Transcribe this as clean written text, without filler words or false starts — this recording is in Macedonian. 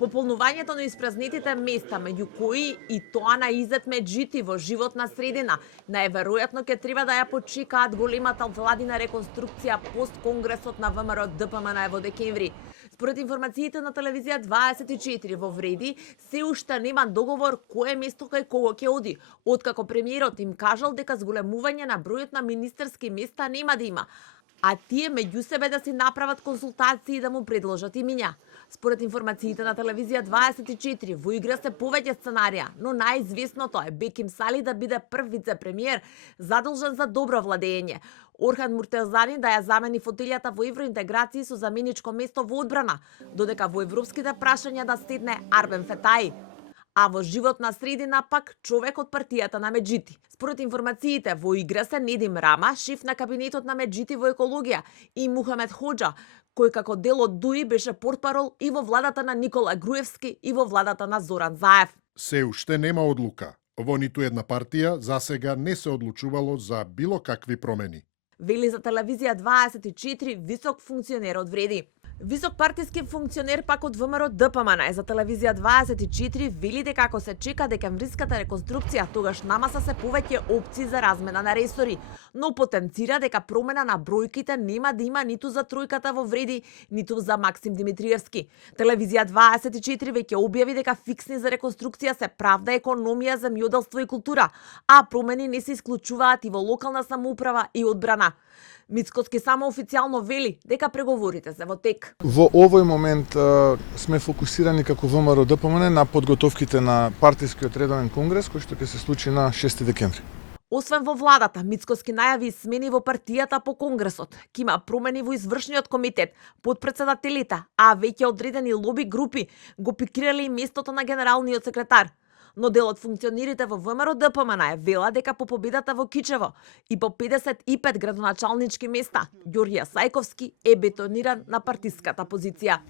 Пополнувањето на испразнетите места, меѓу кои и тоа на Изет Меджити во животна средина, најверојатно ќе треба да ја почекаат големата владина реконструкција пост конгресот на ВМРО ДПМН во декември. Според информациите на телевизија 24 во Вреди, се уште нема договор кое место кај кого ќе оди, откако премиерот им кажал дека зголемување на бројот на министерски места нема да има, а тие меѓу себе да си направат консултации и да му предложат имиња. Според информациите на телевизија 24, во игра се повеќе сценарија, но најизвестното е Беким Сали да биде прв вице-премиер задолжен за добро владење. Орхан Муртезани да ја замени фотелјата во евроинтеграции со заменичко место во одбрана, додека во европските прашања да седне Арбен Фетаи. А во животна средина пак човек од партијата на Меджити. Според информациите, во игра се Недим Рама, шеф на кабинетот на Меджити во екологија, и Мухамед Хоџа, кој како дел од ДУИ беше портпарол и во владата на Никола Груевски и во владата на Зоран Заев. Се уште нема одлука. Во ниту една партија засега не се одлучувало за било какви промени. Вели за телевизија 24 висок функционер од Вреди. Висок партиски функционер пак од ВМРО ДПМН за телевизија 24 вели дека ако се чека декемвриската реконструкција, тогаш намаса се повеќе опции за размена на ресори, но потенцира дека промена на бројките нема да има ниту за тројката во Вреди, ниту за Максим Димитриевски. Телевизија 24 веќе објави дека фиксни за реконструкција се правда, економија, земјоделство и култура, а промени не се исклучуваат и во локална самоуправа и одбрана. Мицкоски само официјално вели дека преговорите се во тек. Во овој момент сме фокусирани како ВМРО ДПМН на подготовките на партискиот редовен конгрес кој што ќе се случи на 6 декември. Освен во владата, Мицкоски најави смени во партијата по конгресот. Ке има промени во извршниот комитет, подпредседателите, а веќе одредени лоби групи го пикирале и местото на генералниот секретар. Но дел од функционерите во ВМРО ДПМН вела дека по победата во Кичево и по 55 градоначалнички места, Ѓорѓе Сајковски е бетониран на партиската позиција.